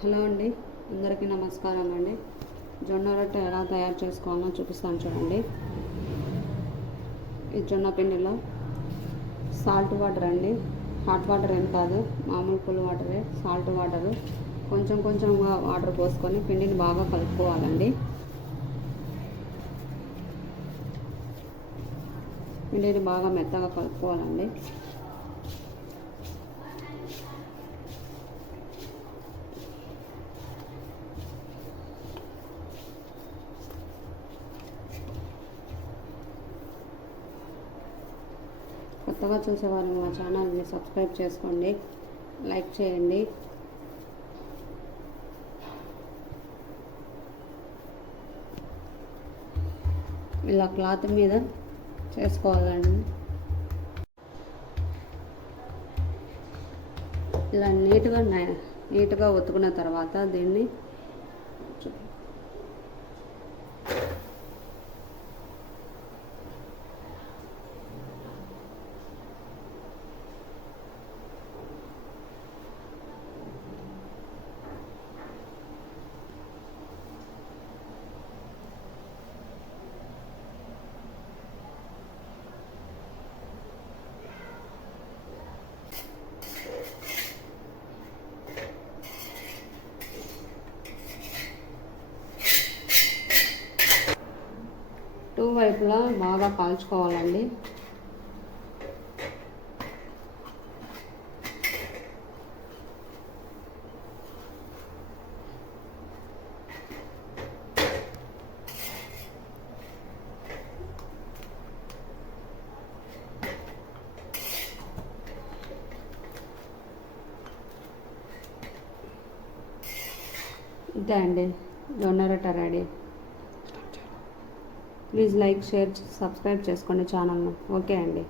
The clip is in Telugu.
హలో అండి, అందరికీ నమస్కారం అండి. జొన్న రొట్టె ఎలా తయారు చేసుకోవాలో చూపిస్తాను చూడండి. ఈ జొన్న పిండిలో సాల్ట్ వాటర్ అండి, హాట్ వాటర్ ఏం కాదు, మామూలు కూల్ వాటరే. సాల్ట్ వాటరు కొంచెం కొంచెంగా వాటర్ పోసుకొని పిండిని బాగా కలుపుకోవాలండి. పిండిని బాగా మెత్తగా కలుపుకోవాలండి. కొత్తగా చూసేవారు మా ఛానల్ని సబ్స్క్రైబ్ చేసుకోండి, లైక్ చేయండి. ఇలా క్లాత్ మీద చేసుకోవాలండి. ఇలా నీట్గా ఒత్తుకున్న తర్వాత దీన్ని టూ వైపులా బాగా కాల్చుకోవాలండి. ఇంతే అండి, జొన్న రొట్టె ready. Please like, share, subscribe చేసుకోండి ఛానల్ను. ఓకే అండి.